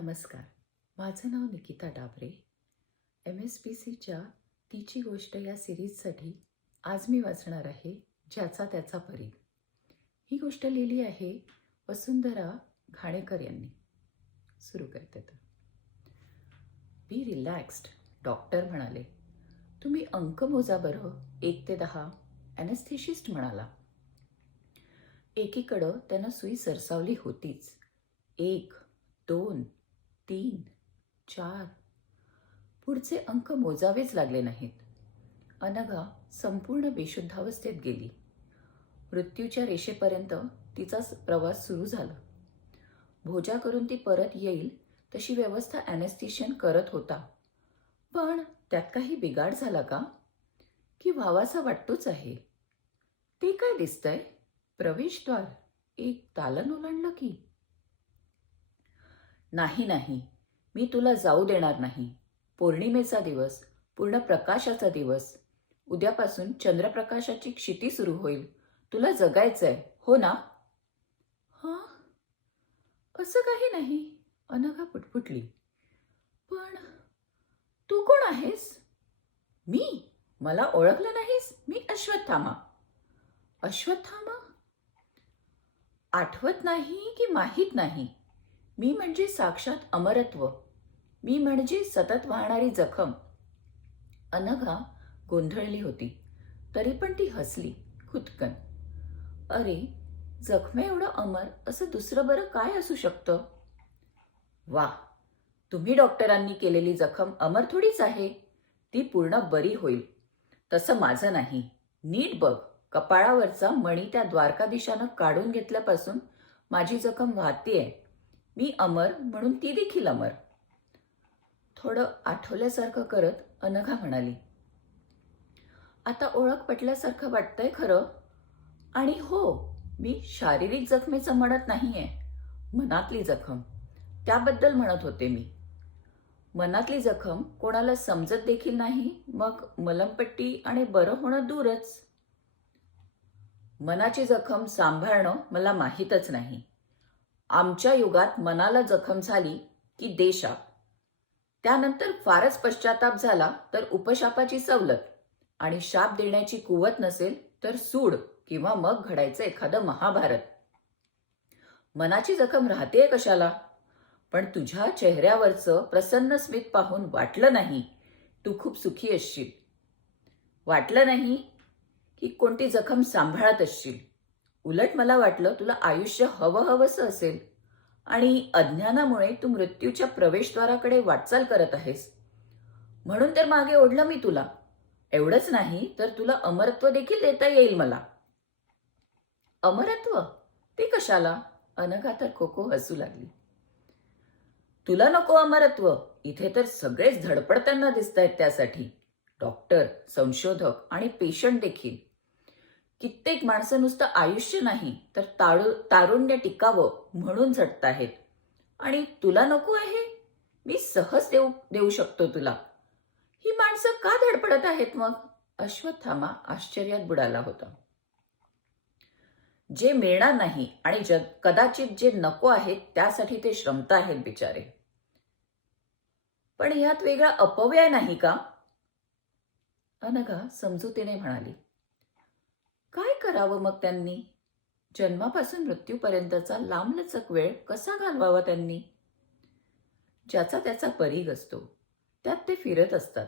नमस्कार. माझं नाव निकिता डाबरे. MSPCच्या तिची गोष्ट या सिरीजसाठी आज मी वाचणार आहे ज्याचा त्याचा परी. ही गोष्ट लिहिली आहे वसुंधरा घाणेकर यांनी. सुरू करते तर. बी रिलॅक्स्ड, डॉक्टर म्हणाले. तुम्ही अंक मोजा बरं, 1 ते 10. ॲनेस्थेशिस्ट म्हणाला. एकीकडं त्यानं सुई सरसावली होतीच. 1, 2, 3, 4. पुढचे अंक मोजावेच लागले नाहीत. अनघा संपूर्ण बेशुद्धावस्थेत गेली. मृत्यूच्या रेषेपर्यंत तिचा प्रवास सुरू झाला. भोजा करून ती परत येईल तशी व्यवस्था ॲनेस्थेशियन करत होता. पण त्यात काही बिघाड झाला का? की व्हावासा वाटतोच आहे. ते काय दिसतंय? प्रवेशद्वार, एक दालन ओलांडलं की. नाही नाही, मी तुला जाऊ देणार नाही. पौर्णिमेचा दिवस, पूर्ण प्रकाशाचा दिवस. उद्यापासून चंद्रप्रकाशाची क्षिती सुरू होईल. तुला जगायचंय, हो ना? हां, असं काही नाही, अनघा पुटपुटली. पण तू कोण आहेस? मी? मला ओळखलं नाहीस? मी अश्वत्थामा. अश्वत्थामा? आठवत नाही की माहीत नाही. मी म्हणजे साक्षात अमरत्व. मी म्हणजे सतत वाहणारी जखम. अनघा गोंधळली होती. तरी पण ती हसली खुदकन. अरे, जखमे एवढं अमर असं दुसरं बरं काय असू शकतं? वा, तुम्ही डॉक्टरांनी केलेली जखम अमर थोडीच आहे. ती पूर्ण बरी होईल. तसं माझं नाही. नीट बघ, कपाळावरचा मणी त्या द्वारकाधीशानं काढून घेतल्यापासून माझी जखम वाहतेय. मी अमर म्हणून ती देखील अमर. थोडं आठवल्यासारखं करत अनघा म्हणाली. आता ओळख पटल्यासारखं वाटतंय खरं. आणि हो, मी शारीरिक जखमेचं म्हणत नाहीये. मनातली जखम, त्याबद्दल म्हणत होते मी. मनातली जखम कोणाला समजत देखील नाही, मग मलमपट्टी आणि बरं होणं दूरच. मनाची जखम सांभाळणं मला माहीतच नाही. आमच्या युगात मनाला जखम झाली की देशाप. त्यानंतर फारच पश्चाताप झाला तर उपशापाची सवलत. आणि शाप देण्याची कुवत नसेल तर सूड किंवा मग घडायचं एखादं महाभारत. मनाची जखम राहतेय कशाला? पण तुझ्या चेहऱ्यावरचं प्रसन्न स्मित पाहून वाटलं नाही तू खूप सुखी असशील. वाटलं नाही की कोणती जखम सांभाळत असशील. उलट मला वाटलं तुला आयुष्य हवंहवंसं असेल आणि अज्ञानामुळे तू मृत्यूच्या प्रवेशद्वाराकडे वाटचाल करत आहेस. म्हणून तर मागे ओढलं मी तुला. एवढंच नाही तर तुला अमरत्व देखील देता येईल मला. अमरत्व? ते कशाला? अनघा तर खोखो हसू लागली. तुला नको अमरत्व? इथे तर सगळेच धडपडताना दिसतायत त्यासाठी. डॉक्टर, संशोधक आणि पेशंट देखील. कित्येक माणसं नुसतं आयुष्य नाही तर तारुण्य टिकावं म्हणून झटताहेत. आणि तुला नको आहे? मी सहज देऊ शकतो तुला. ही माणसं का धडपडत आहेत मग? अश्वत्थामा आश्चर्यात बुडाला होता. जे मिळणार नाही आणि कदाचित जे नको आहेत त्यासाठी ते श्रमत आहेत बिचारे. पण ह्यात वेगळा अपव्यय नाही का? अनघा समजुतीने म्हणाली. काय करावं मग त्यांनी? जन्मापासून मृत्यूपर्यंतचा लांबलचक वेळ कसा घालवावा त्यांनी? ज्याचा त्याचा परीघ असतो, त्यात ते फिरत असतात.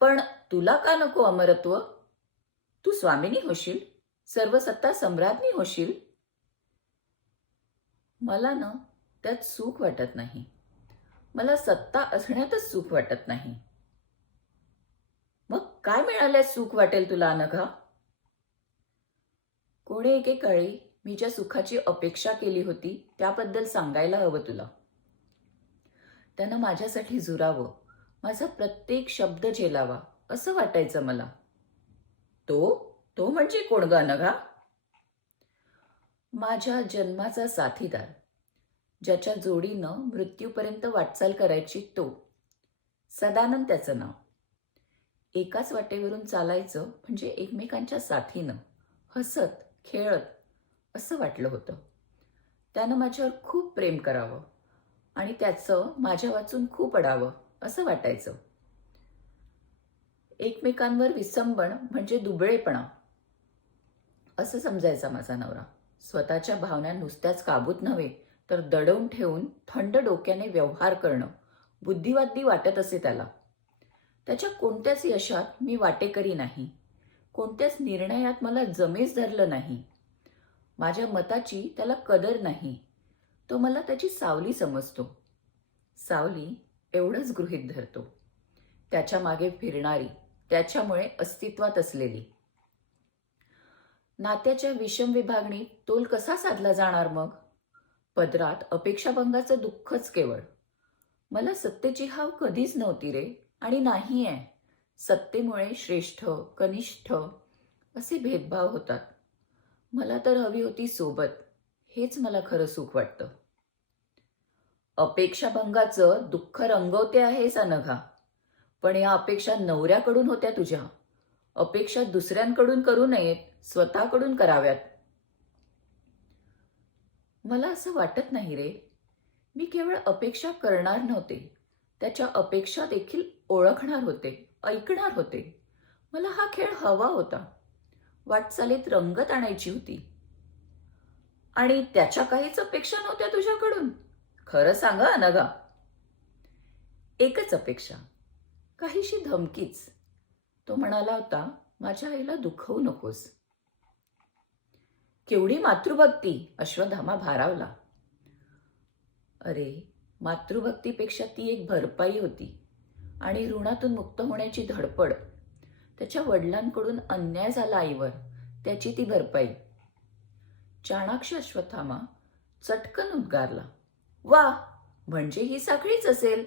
पण तुला का नको अमरत्व? तू स्वामिनी होशील, सर्वसत्ता सम्राज्ञी होशील. मला ना त्यात सुख वाटत नाही. मला सत्ता असण्यातच सुख वाटत नाही. मग काय मिळाल्यास सुख वाटेल तुला अनघा? कोणी एकेकाळी मी ज्या सुखाची अपेक्षा केली होती त्याबद्दल सांगायला हवं तुला. त्यानं माझ्यासाठी झुरावं, माझा प्रत्येक शब्द झेलावा असं वाटायचं मला. तो म्हणजे कोण ग अनघा? माझ्या जन्माचा साथीदार, ज्याच्या जोडीनं मृत्यूपर्यंत वाटचाल करायची तो. सदानंद त्याचं नाव. एकाच वाटेवरून चालायचं म्हणजे एकमेकांच्या साथीनं, हसत खेळत असं वाटलं होतं. त्यानं माझ्यावर खूप प्रेम करावं आणि त्याचं माझ्या वाचून खूप अडावं असं वाटायचं. एकमेकांवर विसंबण म्हणजे दुबळेपणा असं समजायचा माझा नवरा. स्वतःच्या भावना नुसत्याच काबूत नव्हे तर दडवून ठेवून थंड डोक्याने व्यवहार करणं बुद्धिवादी वाटत असे त्याला. त्याच्या कोणत्याच यशात मी वाटेकरी नाही, कोणत्याच निर्णयात मला जमेस धरलं नाही. माझ्या मताची त्याला कदर नाही. तो मला त्याची सावली समजतो. सावली एवढंच गृहीत धरतो. त्याच्या मागे फिरणारी, त्याच्यामुळे अस्तित्वात असलेली. नात्याच्या विषम विभागणीत तोल कसा साधला जाणार मग? पदरात अपेक्षाभंगाचं दुःखच केवळ. मला सत्तेची हाव कधीच नव्हती रे, आणि नाही आहे. सत्तेमुळे श्रेष्ठ, कनिष्ठ असे भेदभाव होतात. मला तर हवी होती सोबत. हेच मला खरं सुख वाटतं. अपेक्षाभंगाचं दुःख रंगवते आहेस अनघा, पण या अपेक्षा नवऱ्याकडून होत्या तुझ्या. अपेक्षा दुसऱ्यांकडून करू नयेत, स्वतःकडून कराव्यात. मला असं वाटत नाही रे. मी केवळ अपेक्षा करणार नव्हते, त्याच्या अपेक्षा देखील ओळखणार होते, ऐकणार होते. मला हा खेळ हवा होता. वाटचालीत रंगत आणायची होती. आणि त्याच्या काहीच अपेक्षा नव्हत्या तुझ्याकडून? खरं सांगा अनघा. एकच अपेक्षा, काहीशी धमकीच. तो म्हणाला होता, माझ्या आईला दुखवू नकोस. केवढी मातृभक्ती, अश्वत्थामा भारावला. अरे, मातृभक्तीपेक्षा ती एक भरपाई होती आणि ऋणातून मुक्त होण्याची धडपड. त्याच्या वडिलांकडून अन्याय झाला आईवर, त्याची ती भरपाई. चाणाक्ष अश्वत्थामा चटकन उद्गारला, वा, म्हणजे ही साखळीच असेल.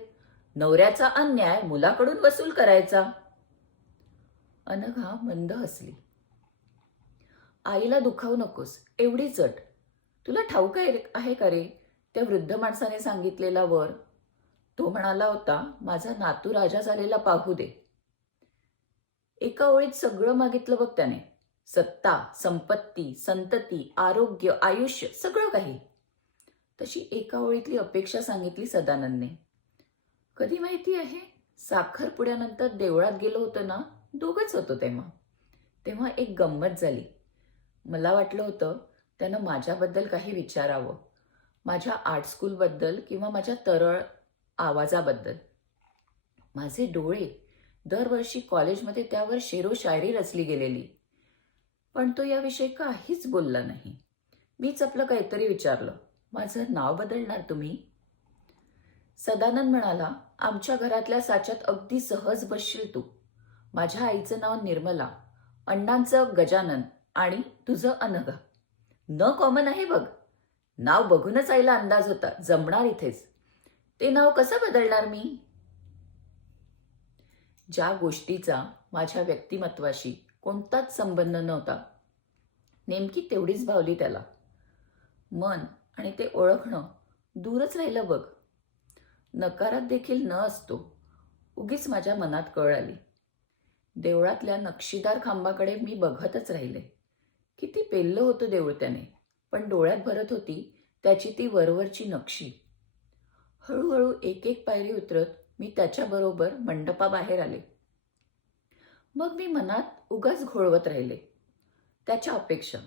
नवऱ्याचा अन्याय मुलाकडून वसूल करायचा. अनघा मंद हसली. आईला दुखावू नकोस एवढी चट. तुला ठाऊक आहे का रे त्या वृद्ध माणसाने सांगितलेला वर? तो म्हणाला होता, माझा नातू राजा झालेला पाहू दे. एका ओळीत सगळं मागितलं बघ त्याने. सत्ता, संपत्ती, संतती, आरोग्य, आयुष्य, सगळं काही. तशी एका ओळीतली अपेक्षा सांगितली सदानंदने. कधी माहिती आहे, साखरपुड्यानंतर देवळात गेलो होतो ना, दोघंच होतो तेव्हा. तेव्हा एक गंमत झाली. मला वाटलं होतं त्यानं माझ्याबद्दल काही विचारावं, माझ्या आर्ट स्कूलबद्दल किंवा माझ्या तरळ आवाजाबद्दल. माझे डोळे, दरवर्षी कॉलेजमध्ये त्यावर शेरो शायरी रचली गेलेली. पण तो याविषयी काहीच बोलला नाही. मीच आपलं काहीतरी विचारलं, माझं नाव बदलणार तुम्ही? सदानंद म्हणाला, आमच्या घरातल्या साच्यात अगदी सहज बसशील तू. माझ्या आईचं नाव निर्मला, अण्णांचं गजानन आणि तुझं अनघा. न कॉमन आहे बघ. नाव बघूनच आईला अंदाज होता जमणार इथेच. ते नाव कसं बदलणार मी? ज्या गोष्टीचा माझ्या व्यक्तिमत्वाशी कोणताच संबंध नव्हता, नेमकी तेवढीच भावली त्याला. मन आणि ते ओळखणं दूरच राहिलं बघ. नकारात देखील न असतो, उगीच माझ्या मनात कळ आली. देवळातल्या नक्षीदार खांबाकडे मी बघतच राहिले. किती पेललं होतं देऊळ त्याने, पण डोळ्यात भरत होती त्याची ती वरवरची नक्षी. हळूहळू एक एक पायरी उतरत मी त्याच्याबरोबर मंडपाबाहेर आले. मग मी मनात उगाच घोळवत राहिले. त्याच्या अपेक्षा,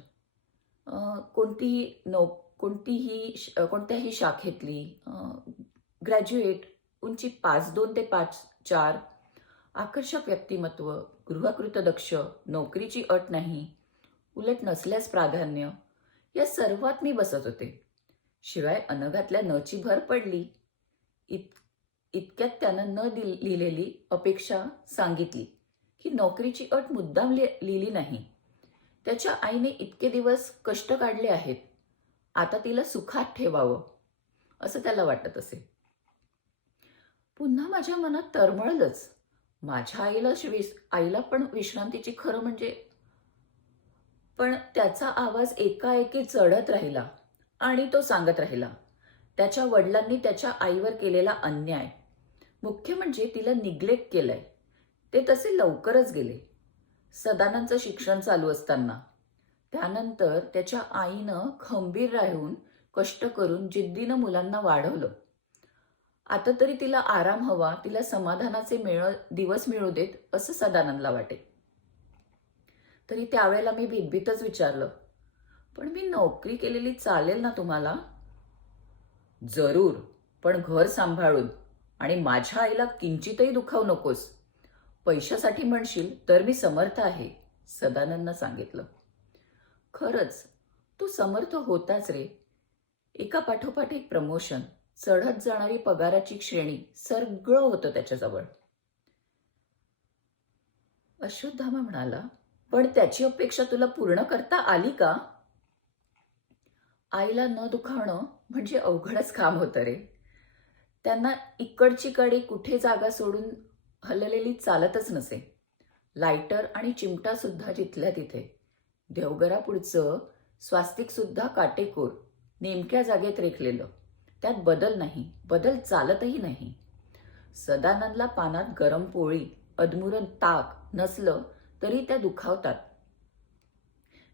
कोणत्याही शाखेतली, ग्रॅज्युएट, उंची 5'2" ते 5'4", आकर्षक व्यक्तिमत्व, गृहकृत दक्ष, नोकरीची अट नाही, उलट नसल्यास प्राधान्य, या सर्वात मी बसत होते. शिवाय अनघातल्या नची भर पडली. इतक्यात त्यानं न लिहिलेली अपेक्षा सांगितली की नोकरीची अट मुद्दाम लिहिली नाही. त्याच्या आईने इतके दिवस कष्ट काढले आहेत, आता तिला सुखात ठेवावं असं त्याला वाटत असे. पुन्हा माझ्या मनात तरमळलंच. माझ्या आईला पण विश्रांतीची खरं म्हणजे. पण त्याचा आवाज एकाएकी चढत राहिला आणि तो सांगत राहिला, त्याच्या वडिलांनी त्याच्या आईवर केलेला अन्याय, मुख्य म्हणजे तिला निग्लेक्ट केलंय. ते तसे लवकरच गेले सदानंदचं शिक्षण चालू असताना. त्यानंतर त्याच्या आईनं खंबीर राहून कष्ट करून जिद्दीनं मुलांना वाढवलं. आता तरी तिला आराम हवा, तिला समाधानाचे दिवस मिळू देत असं सदानंदला वाटे. तरी त्यावेळेला मी भीतभीतच विचारलं, पण मी नोकरी केलेली चालेल ना तुम्हाला? जरूर, पण घर सांभाळून आणि माझ्या आईला किंचितही दुखावू नकोस. पैशासाठी म्हणशील तर मी समर्थ आहे, सदानंदनं सांगितलं. खरंच तू समर्थ होताच रे. एका पाठोपाठ एक प्रमोशन, चढत जाणारी पगाराची श्रेणी, सगळं होतं त्याच्याजवळ. अश्वत्थामा म्हणाला, पण त्याची अपेक्षा तुला पूर्ण करता आली का? आईला न दुखावणं म्हणजे अवघडच काम होतं रे. त्यांना इकडची कडे कुठे जागा सोडून हललेली चालतच नसे. लायटर आणि चिमटा सुद्धा जिथल्या तिथे. देवघरापुढचं स्वास्तिक सुद्धा काटेकोर, नेमक्या जागेत रेखलेलं. त्यात बदल नाही, बदल चालतही नाही. सदानंदला पानात गरम पोळी, अधमुरण ताक नसलं तरी त्या दुखावतात.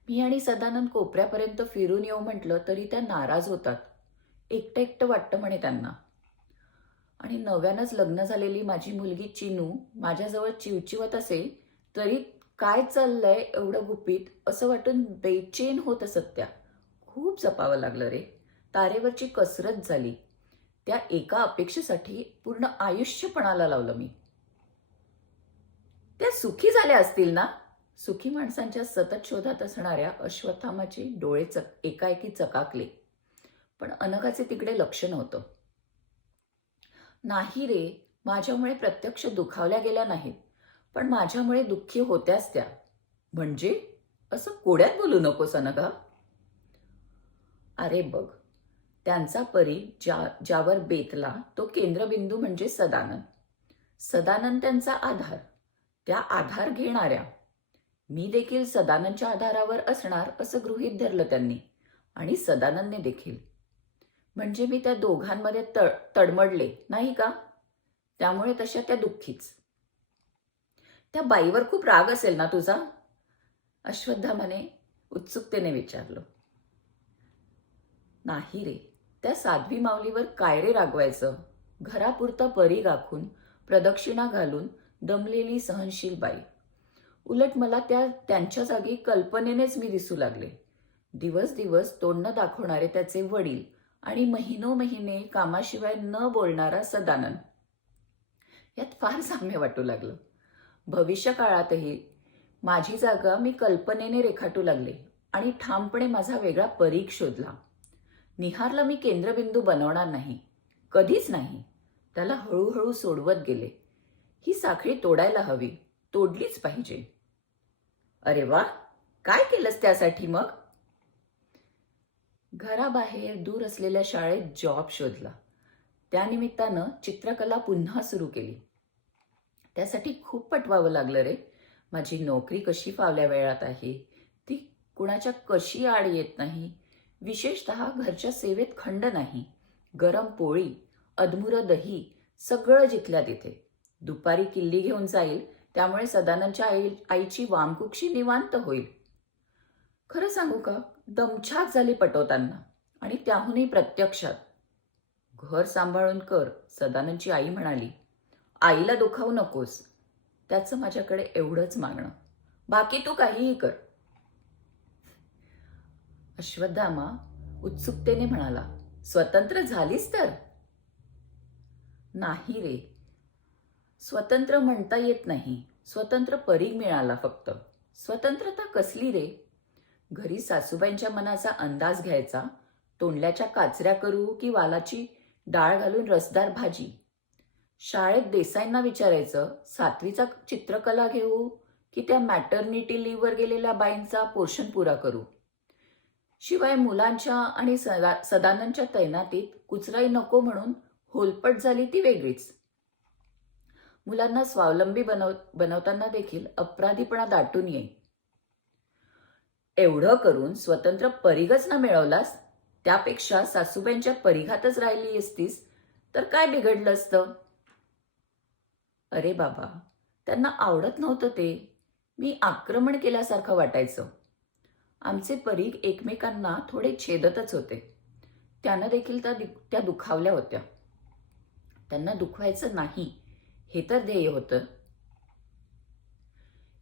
मी आणि सदानंद कोपऱ्यापर्यंत फिरून येऊ म्हटलं तरी त्या नाराज होतात. एकटं एकटं वाटतं म्हणे त्यांना. आणि नव्यानंच लग्न झालेली माझी मुलगी चिनू माझ्याजवळ चिवचिवत असे तरी काय चाललंय एवढं गुपित असं वाटून बेचैन होत असत त्या. खूप जपावं लागलं रे. तारेवरची कसरत झाली. त्या एका अपेक्षेसाठी पूर्ण आयुष्य पणाला लावलं मी. त्या सुखी झाल्या असतील ना? सुखी माणसांच्या सतत शोधात असणाऱ्या अश्वत्थामाचे डोळे एकाएकी चकाकले. पण अनघाचे तिकडे लक्ष नव्हतं. नाही रे, माझ्यामुळे प्रत्यक्ष दुखावल्या गेल्या नाहीत, पण माझ्यामुळे दुःखी होत्याच त्या. म्हणजे? असं कोड्यात बोलू नकोस अनघा. अरे बघ, त्यांचा परी ज्यावर बेतला तो केंद्रबिंदू म्हणजे सदानंद. सदानंद त्यांचा आधार, त्या आधार घेणाऱ्या. मी देखील सदानंदच्या आधारावर असणार असं गृहीत धरलं त्यांनी, आणि सदानंदने देखील. म्हणजे मी त्या दोघांमध्ये तडमडले नाही का? त्यामुळे तशा त्या दुःखीच. त्या बाईवर खूप राग असेल ना तुझा? अश्वत्थामाने उत्सुकतेने विचारलं. नाही रे, त्या साध्वी माऊलीवर काय रे रागवायचं? घरापुरता परी गाखून प्रदक्षिणा घालून दमलेली सहनशील बाई. उलट मला त्यांच्या जागी कल्पनेनेच मी दिसू लागले. दिवस दिवस तोंड न दाखवणारे त्याचे वडील आणि महिनोमहिने कामाशिवाय न बोलणारा सदानंद. यात फार साम्य वाटू लागलं. भविष्य काळातही माझी जागा मी कल्पनेने रेखाटू लागले आणि ठामपणे माझा वेगळा परीघ शोधला. निहारला मी केंद्रबिंदू बनवणार नाही, कधीच नाही. त्याला हळूहळू सोडवत गेले. ही साखळी तोडायला हवी, तोडलीच पाहिजे. अरे वा, काय केलंस त्यासाठी मग? घराबाहेर दूर असलेल्या शाळेत जॉब शोधला. त्यानिमित्तानं चित्रकला पुन्हा सुरू केली. त्यासाठी खूप पटवावं लागलं रे. माझी नोकरी कशी फावल्या वेळात आहे, ती कुणाच्या कशी आड येत नाही. विशेषतः घरच्या सेवेत खंड नाही. गरम पोळी, अधमुरं दही, सगळं जिथल्या तिथे. दुपारी किल्ली घेऊन जाईल, त्यामुळे सदानंदच्या आईची वामकुक्षी निवांत होईल. खरं सांगू का, दमछाक झाली पटवताना, आणि त्याहूनही प्रत्यक्षात. घर सांभाळून कर, सदानंदची आई म्हणाली. आईला दुखावू नकोस. त्याचं माझ्याकडे एवढंच मागणं. बाकी तू काहीही कर. अश्वत्थामा उत्सुकतेने म्हणाला. स्वतंत्र झालीस तर? नाही रे, स्वतंत्र म्हणता येत नाही. स्वतंत्र परीघ मिळाला फक्त. स्वतंत्रता कसली रे? घरी सासूबाईंच्या मनाचा अंदाज घ्यायचा. तोंडल्याच्या काचऱ्या करू की वालाची डाळ घालून रसदार भाजी. शाळेत देसाईंना विचारायचं, 7वीचा चित्रकला घेऊ की त्या मॅटर्निटी लीव्हवर गेलेल्या बाईंचा पोर्शन पुरा करू. शिवाय मुलांच्या आणि सदानंदच्या तैनातीत कुचराई नको म्हणून होलपट झाली ती वेगळीच. मुलांना स्वावलंबी बनवताना देखील अपराधीपणा दाटून येई. एवढं करून स्वतंत्र परीघच न मिळवलास, त्यापेक्षा सासूबाईंच्या परीघातच राहिली असतीस तर काय बिघडलं असतं? अरे बाबा, त्यांना आवडत नव्हतं ते. मी आक्रमण केल्यासारखं वाटायचं. आमचे परीघ एकमेकांना थोडे छेदतच होते. त्यानं देखील त्या दुखावल्या होत्या. त्यांना दुखवायचं नाही हे तर ध्येय होतं.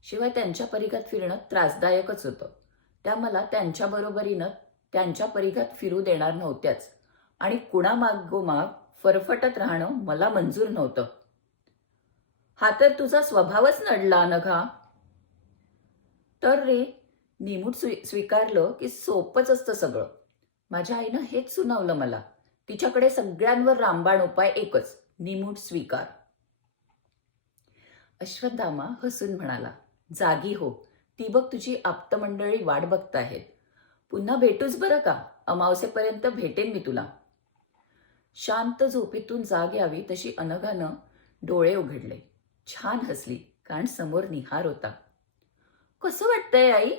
शिवाय त्यांच्या परिघात फिरणं त्रासदायकच होतं. त्या मला त्यांच्या बरोबरीनं त्यांच्या परिघात फिरू देणार नव्हत्याच आणि कुणामागोमाग फरफटत राहणं मला मंजूर नव्हतं. हा तर तुझा स्वभावच नडला अनघा. तर रे, निमूट स्वीकारलं की सोपंच असतं सगळं. माझ्या आईनं हेच सुनावलं मला. तिच्याकडे सगळ्यांवर रामबाण उपाय एकच, निमूट स्वीकार. अश्वत्थामा हसून म्हणाला, जागी हो, ती बघ तुझी आप्तमंडळी वाट बघताहेत. पुन्हा भेटूच बरं का, अमावस्येपर्यंत भेटेन मी तुला. शांत झोपेतून जाग यावी तशी अनघानं डोळे उघडले. छान हसली, कारण समोर निहार होता. कसं वाटतंय आई?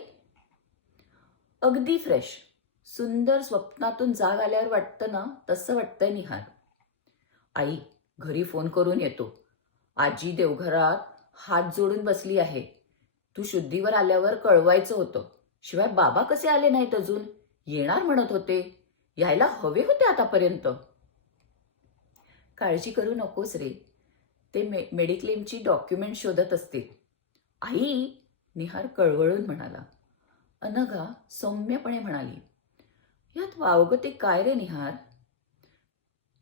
अगदी फ्रेश. सुंदर स्वप्नातून जाग आल्यावर वाटतं ना, तसं वाटतंय निहार. आई, घरी फोन करून येतो. आजी देवघरात हात जोडून बसली आहे. तू शुद्धीवर आल्यावर कळवायचं होतं. शिवाय बाबा कसे आले नाहीत अजून? येणार म्हणत होते. यायला हवे होते आतापर्यंत. काळजी करू नकोस रे, ते मेडिक्लेमची डॉक्युमेंट शोधत असतील. आई, निहार कळवळून म्हणाला. अनघा सौम्यपणे म्हणाली, यात वावगं ते काय रे निहार?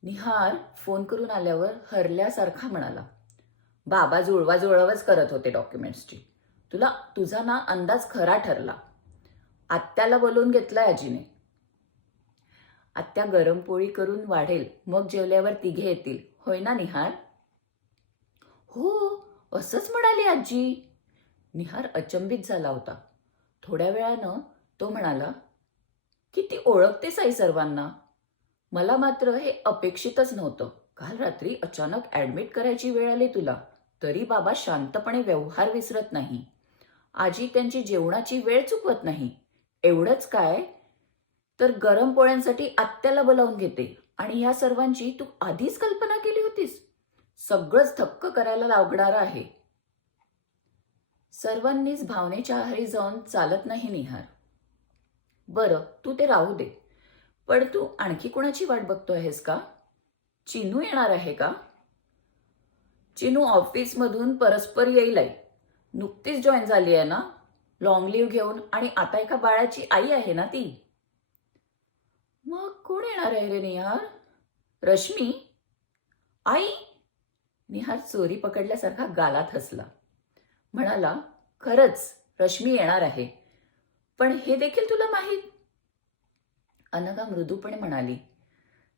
निहार फोन करून आल्यावर हरल्यासारखा म्हणाला, बाबा जुळवाजुळवच करत होते डॉक्युमेंट्सची. तुझा ना अंदाज खरा ठरला. आत्याला बोलवून घेतलाय आजीने. आत्या गरम पोळी करून वाढेल, मग जेवल्यावर तिघे येतील, होय ना निहार? हो, असंच म्हणाली आजी. निहार अचंबित झाला होता. थोड्या वेळानं तो म्हणाला, किती ओळखतेस आई सर्वांना. मला मात्र हे अपेक्षितच नव्हतं. काल रात्री अचानक ऍडमिट करायची वेळ आली तुला, तरी बाबा शांतपणे व्यवहार विसरत नाही. आजी त्यांची जेवणाची वेळ चुकवत नाही. एवढंच काय, तर गरम पोळ्यांसाठी आत्याला बोलावून घेते. आणि या सर्वांची तू आधीच कल्पना केली होतीस? सगळंच थक्क करायला लागणार आहे. सर्वांनीच भावनेच्या आहारी जाऊन चालत नाही निहार. बरं, तू ते राहू दे. पण तू आणखी कोणाची वाट बघतो आहेस का? चिनू येणार आहे का? चिनू ऑफिसमधून परस्पर येईल आई. नुकतीच जॉईन झाली आहे ना, लॉंग लिव्ह घेऊन, आणि आता एका बाळाची आई आहे ना ती. मग कोण येणार आहे रे निहार? रश्मी? आई? निहार चोरी पकडल्यासारखा गालात हसला. म्हणाला, खरंच रश्मी येणार आहे. पण हे देखील तुला माहीत? अनघा मृदूपणे म्हणाली,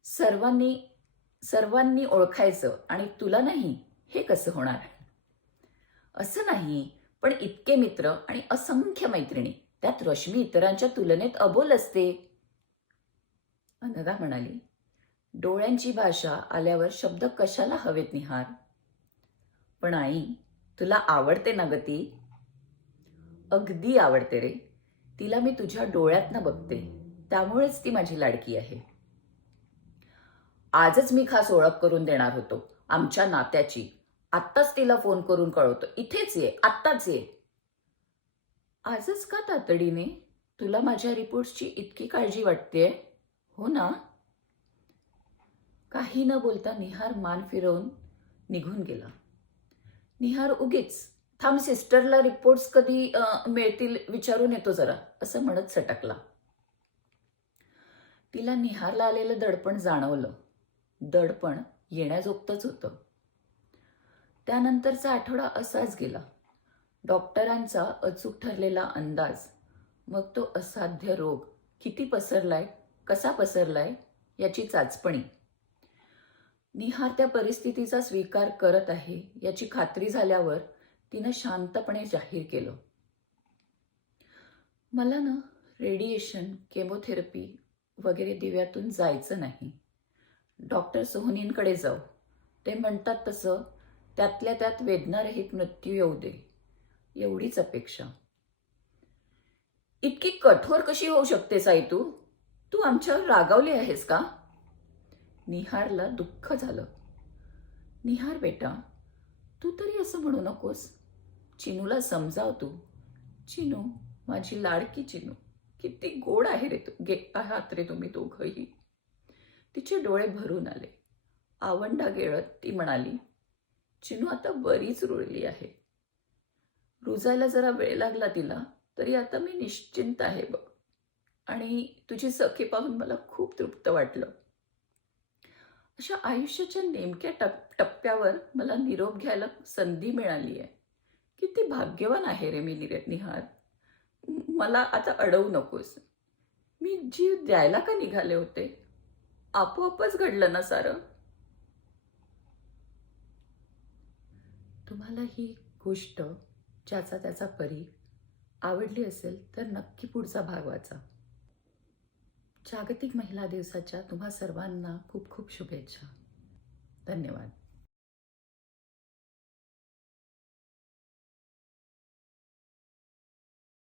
सर्वांनी ओळखायचं आणि तुला नाही, हे कसं होणार? असं नाही, पण इतके मित्र आणि असंख्य मैत्रिणी, त्यात रश्मी इतरांच्या तुलनेत अबोल असते. अनघा म्हणाली, डोळ्यांची भाषा आल्यावर शब्द कशाला हवेत निहार? पण आई, तुला आवडते ना ग ती? अगदी आवडते रे. तिला मी तुझ्या डोळ्यातनं बघते, त्यामुळेच ती माझी लाडकी आहे. आजच मी खास ओळख करून देणार होतो आमच्या नात्याची. आत्ताच तिला फोन करून कळवतो. इथेच ये, आत्ताच ये. आजच का तातडीने? तुला माझ्या रिपोर्ट्सची इतकी काळजी वाटतेय, हो ना? काही न बोलता निहार मान फिरवून निघून गेला. निहार उगीच, थांब सिस्टरला रिपोर्ट्स कधी मिळतील विचारून येतो जरा, असं म्हणत सटकला. तिला निहारला आलेलं दडपण जाणवलं. दडपण येण्याजोगतंच होतं. त्यानंतरचा आठवडा असाच गेला. डॉक्टरांचा अचूक ठरलेला अंदाज, मग तो असाध्य रोग किती पसरलाय, कसा पसरलाय याची चाचपणी. निहार त्या परिस्थितीचा स्वीकार करत आहे याची खात्री झाल्यावर तिनं शांतपणे जाहीर केलं, मला ना रेडिएशन, केमोथेरपी वगैरे दिव्यातून जायचं नाही. डॉक्टर सोहनींकडे जाऊ. ते म्हणतात तसं त्यातल्या त्यात वेदनारहित मृत्यू येऊ दे, एवढीच अपेक्षा. इतकी कठोर कशी होऊ शकतेस आई तू? तू आमच्यावर रागावली आहेस का? निहारला दुःख झालं. निहार बेटा, तू तरी असं म्हणू नकोस. चिनूला समजाव तू. चिनू, माझी लाडकी चिनू, किती गोड आहे रे तू, आहात रे तुम्ही दोघंही. तिचे डोळे भरून आले. आवंढा गिळत ती म्हणाली, चिनू आता बरीच रुळली आहे. रुजायला जरा वेळ लागला तिला, तरी आता मी निश्चिंत आहे बघ. आणि तुझी सखी पाहून मला खूप तृप्त वाटलं. अशा आयुष्याच्या नेमक्या टप्प्यावर मला निरोप घ्यायला संधी मिळाली आहे. किती भाग्यवान आहे रे मी निहार. मला आता अडवू नकोस. मी जीव द्यायला का निघाले होते? आपोआपच घडलं ना सारं. तुम्हाला ही गोष्ट ज्याचा त्याचा परी आवडली असेल तर नक्की पुढचा भाग वाचा. जागतिक महिला दिवसाच्या तुम्हा सर्वांना खूप खूप शुभेच्छा. धन्यवाद.